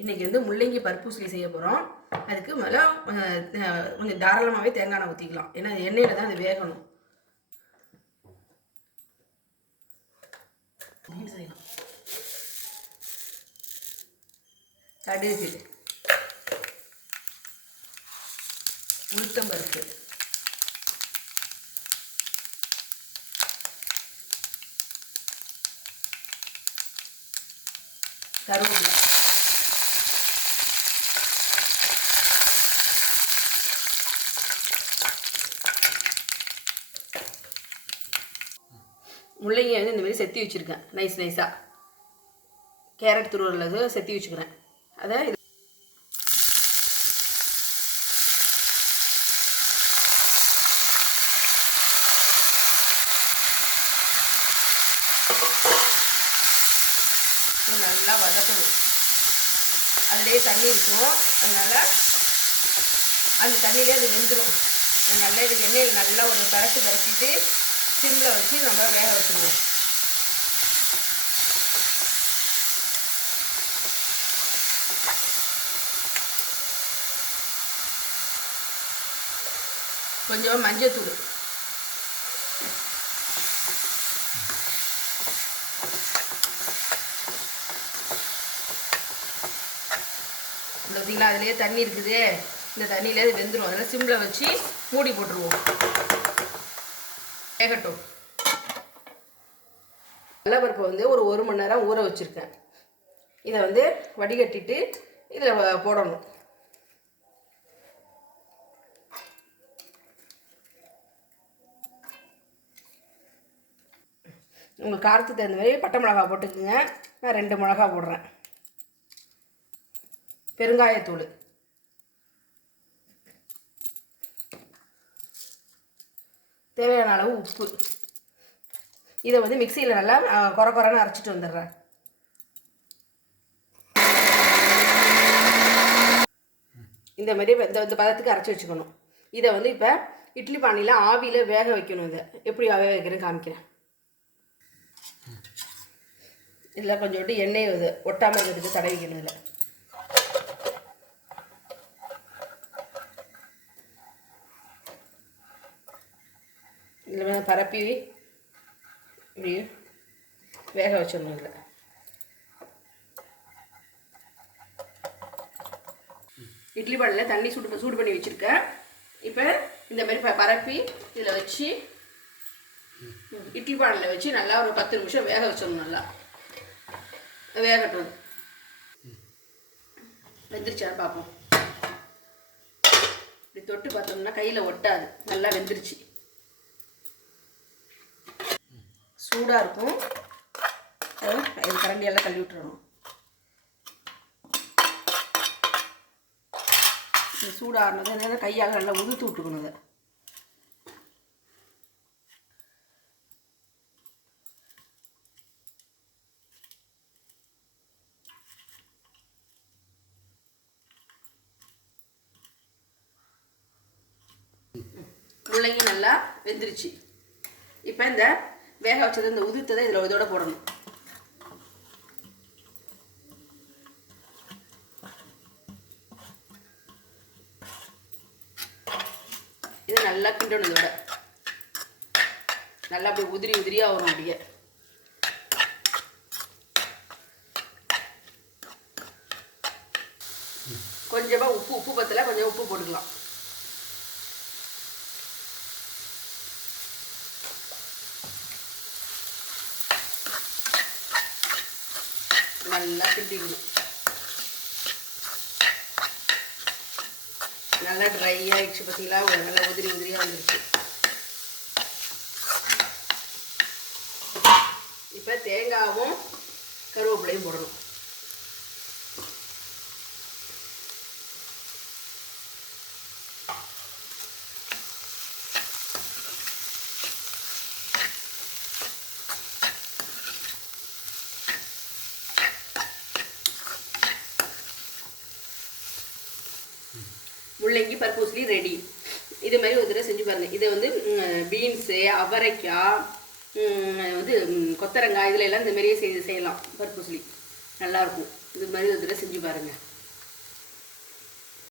இன்றைக்கி வந்து முள்ளங்கி பருப்பூசலி செய்ய போகிறோம். அதுக்கு முதல்ல கொஞ்சம் தாராளமாகவே தேங்காய் எண்ணெய் ஊற்றிக்கலாம். ஏன்னா எண்ணெயில் தான் அது வேகணும். செய்யலாம். கடுகு, உளுத்தம்பருப்பு, கருவேப்பிலை, முள்ளங்கியை வந்து இந்தமாரி செத்தி வச்சுருக்கேன். நைஸாக கேரட் துருவலது செத்தி வச்சுக்கிறேன். அதை நல்லா வதக்கணும். அதுலேயே தண்ணி இருக்கும், அதனால் அந்த தண்ணியிலே அது வெந்துடும். நல்லா இது எண்ணெயில் நல்லா ஒரு பரட்டிட்டு சிம்மில் வச்சு நம்ம வேக வச்சுருவோம். கொஞ்சம் மஞ்சத்தூள், பார்த்தீங்களா அதுலேயே தண்ணி இருக்குது. இந்த தண்ணியிலே அது வெந்துடும். அதனால் சிம்மில் வச்சு மூடி போட்டுருவோம். வேகட்டும். கடலைப்பருப்பை வந்து ஒரு மணி நேரம் ஊற வச்சுருக்கேன். இதை வந்து வடிகட்டிட்டு இதில் போடணும். உங்கள் காரத்துக்கு தகுந்த மாதிரி பட்டை மிளகா போட்டுக்குங்க. நான் 2 மிளகா போடுறேன். பெருங்காயத்தூள், தேவையான அளவு உப்பு. இதை வந்து மிக்சியில் நல்லா குறைன்னு அரைச்சிட்டு வந்துடுறேன். இந்த மாதிரி இந்த பதத்துக்கு அரைச்சி வச்சுக்கணும். இதை வந்து இப்போ இட்லி பானையில் ஆவியில் வேக வைக்கணும். இதை எப்படி வேக வைக்கிறேன்னு காமிக்கிறேன். இதில் கொஞ்சோண்டு எண்ணெய் இது ஒட்டாமல் இருக்கிறதுக்கு தடவிக்கணும். இதில் பரப்பி இப்படி வேக வச்சிடணும். இதில் இட்லி பானையில் தண்ணி சூடு பண்ணி வச்சுருக்கேன். இப்போ இந்த மாதிரி பரப்பி இதில் வச்சு இட்லி பானையில் வச்சு நல்லா ஒரு 10 நிமிஷம் வேக வச்சிடணும். நல்லா வேகட்டும். வெந்துருச்சான்னு பார்ப்போம். இப்படி தொட்டு பார்த்தோம்னா கையில் ஒட்டாது. நல்லா வெந்துருச்சு. சூடாக இருக்கும். இது கரண்டியெல்லாம் தள்ளி விட்டுறணும். இந்த சூடாகினது என்னென்னா கையால் நல்லா உதுத்து விட்டுக்கணும். அதை முள்ளங்கி நல்லா வெந்துருச்சு. இப்போ இந்த வேக வச்சது இந்த உதுத்ததை இதில் இதோட போடணும். இது நல்லா கிண்டணும். இதோட நல்லா அப்படியே உதிரியாக வரும். அப்படியே கொஞ்சமாக உப்பு பத்தலை, கொஞ்சம் உப்பு போட்டுக்கலாம். நல்லா கிண்டிக்கணும். நல்லா ட்ரை ஆகிடுச்சு. பார்த்தீங்களா, நல்லா உதிரியாக வந்துருச்சு. இப்போ தேங்காயும் கருவேப்பிலையும் போடணும். முள்ளங்கி பருப்பூசலி ரெடி. இது மாதிரி ஒரு தடவை செஞ்சு பாருங்கள். இதை வந்து பீன்ஸு, அவரைக்காய், வந்து கொத்தரங்காய், இதில் எல்லாம் இந்த மாதிரியே செய்யலாம். பருப்பூசலி நல்லாயிருக்கும். இது மாதிரி ஒரு தடவை செஞ்சு பாருங்கள்.